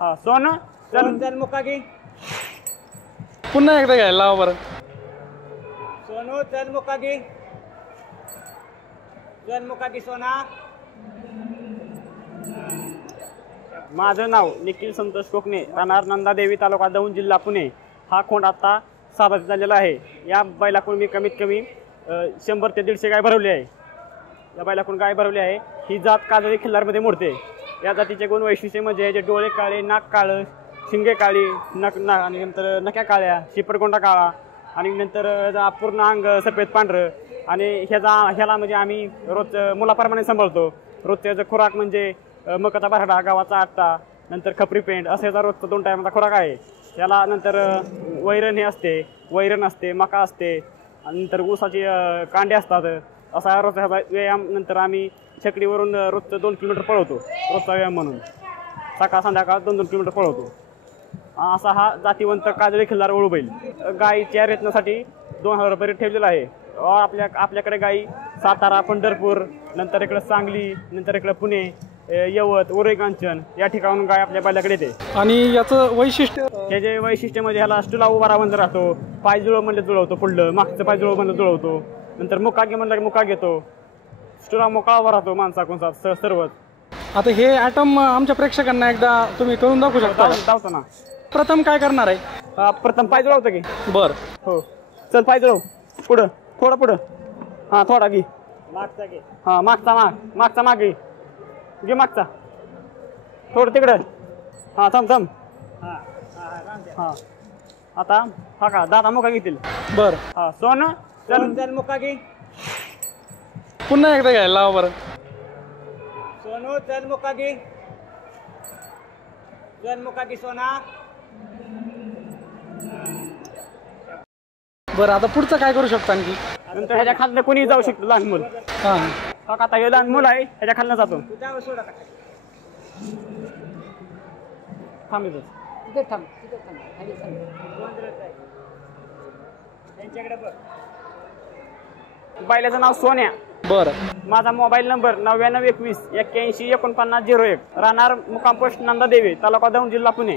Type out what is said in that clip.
हा सोनं चल चल मुकागी पुन्हा एकदा घ्यायला लावा बरं. सोनू चल मुकागी सोना. माझं नाव निखिल संतोष कोकणे, राहणार नंदादेवी, तालुका दौंड, जिल्हा पुणे. हा खोंड आता साबात झालेला आहे. या बैलाकडून मी कमीत कमी 100 ते 150 गाय भरवली आहे. या बैलाकडून गाय भरवली आहे. ही जात काजळी खिल्लारमध्ये मोडते. या जातीचे गुण वैशिष्ट्य म्हणजे याचे डोळे काळे, नाक काळं, शिंगे काळी, आणि नंतर नक्या काळ्या, शिपरकोंडा काळा, आणि नंतर पूर्ण अंग सफेद पांढरं. आणि ह्याला म्हणजे आम्ही रोज मुलाप्रमाणे सांभाळतो. रोजचा खुराक म्हणजे मकाचा बराडा, गावाचा आट्टा, नंतर खपरी पेंड असं याचा रोजचा 2 टायमाचा खुराक आहे. याला नंतर वैरण असते, मका असते, नंतर ऊसाची कांडे असतात. असा रोजचा व्यायाम. नंतर आम्ही छकडीवरून रोजचं 2 किलोमीटर पळवतो. रोजचा व्यायाम म्हणून सकाळ संध्याकाळ 2-2 किलोमीटर पळवतो. असा हा जातीवंत काजळी खिल्लार वळू बैल. गायीच्या रेतनासाठी 2000 रुपये ठेवलेला आहे. आपल्याकडे गायी सातारा, पंढरपूर, नंतर इकडं सांगली, नंतर इकडं पुणे, यवत, उरई, कांचन या ठिकाणून गाय आपल्या बैलाकडे येते. आणि याचं वैशिष्ट्य, हे जे वैशिष्ट्य म्हणजे ह्याला स्टुला उभा राहतो. पाय जुळव म्हणलं जुळवतो, पुढलं मागचं पाय जुळव म्हणलं जुळवतो. नंतर मुकागी म्हणलं की मुका घेतो. स्टुला मोकळा उभा राहतो माणसाकोणचा सर्वच. आता हे आयटम आमच्या प्रेक्षकांना एकदा तुम्ही करून दाखवू शकता? धावतो ना. प्रथम काय करणार आहे? प्रथम पाय जुळवतो की. बर हो चल पाय जुळव. पुढं थोडं पुढं. हां थोडा घे. मागचा घे. हां मागचा माग घे मागचा. थोडं तिकडं. हां थांब. हां आता हा का दादा मुका घेतील. बर हां सोनं चल मुका घे. पुन्हा एकदा घ्यायला लावा बरं. सोनू चल मुका घे सोना. बरं आता पुढचं काय करू शकता आणखी? नंतर ह्याच्या खालनं कोणी जाऊ शकतो. लहान मुलं. हां आता हे लहान मुलं आहे ह्याच्या खालनं जातो. थांब बैलाचं नाव सोन्या. बरं माझा मोबाईल नंबर 9921 81 4901. राहणार मुक्काम पोस्ट नंदादेवी, तालुका दौंड, जिल्हा पुणे.